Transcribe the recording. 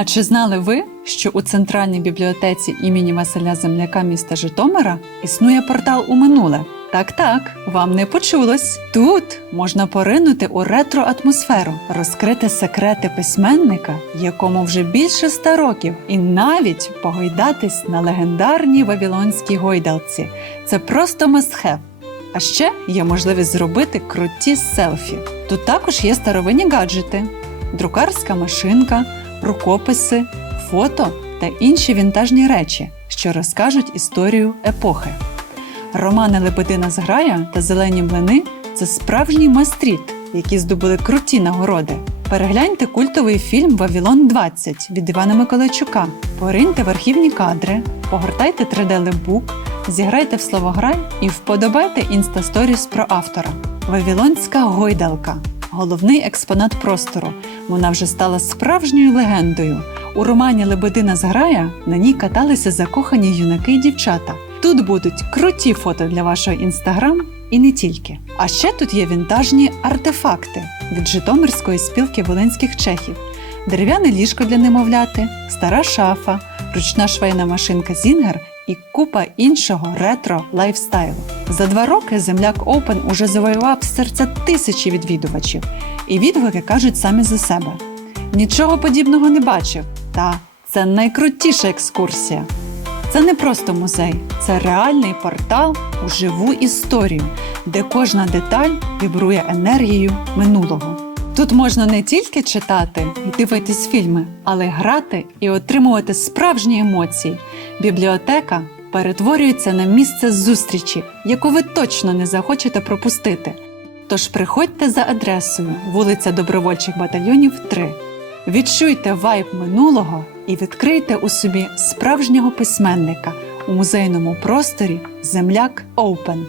А чи знали ви, що у центральній бібліотеці імені Василя Земляка міста Житомира існує портал у минуле? Так, так, вам не почулось. Тут можна поринути у ретро-атмосферу, розкрити секрети письменника, якому вже більше ста років, і навіть погойдатись на легендарній вавілонській гойдалці. Це просто must-have. А ще є можливість зробити круті селфі. Тут також є старовинні гаджети, друкарська машинка, рукописи, фото та інші вінтажні речі, що розкажуть історію епохи. Романи Лебедина Зграя та Зелені млини це справжній мастріт, які здобули круті нагороди. Перегляньте культовий фільм Вавілон 20 від Івана Миколайчука. Пориньте в архівні кадри, погортайте 3D-лебук, зіграйте в словограй і вподобайте інстасторіс про автора. Вавілонська гойдалка головний експонат простору. Вона вже стала справжньою легендою. У романі Лебедина Зграя на ній каталися закохані юнаки й дівчата. Тут будуть круті фото для вашого інстаграм і не тільки. А ще тут є вінтажні артефакти від Житомирської спілки волинських чехів, дерев'яне ліжко для немовляти, стара шафа, ручна швейна машинка Зінгер і купа іншого ретро лайфстайлу. За два роки земляк Open уже завоював серця тисячі відвідувачів, і відгуки кажуть самі за себе. Нічого подібного не бачив. Та це найкрутіша екскурсія. Це не просто музей, це реальний портал у живу історію, де кожна деталь вібрує енергією минулого. Тут можна не тільки читати і дивитись фільми, але й грати і отримувати справжні емоції. Бібліотека перетворюється на місце зустрічі, яку ви точно не захочете пропустити. Тож приходьте за адресою вулиця Добровольчих батальйонів 3. Відчуйте вайб минулого і відкрийте у собі справжнього письменника у музейному просторі Земляк Оупен.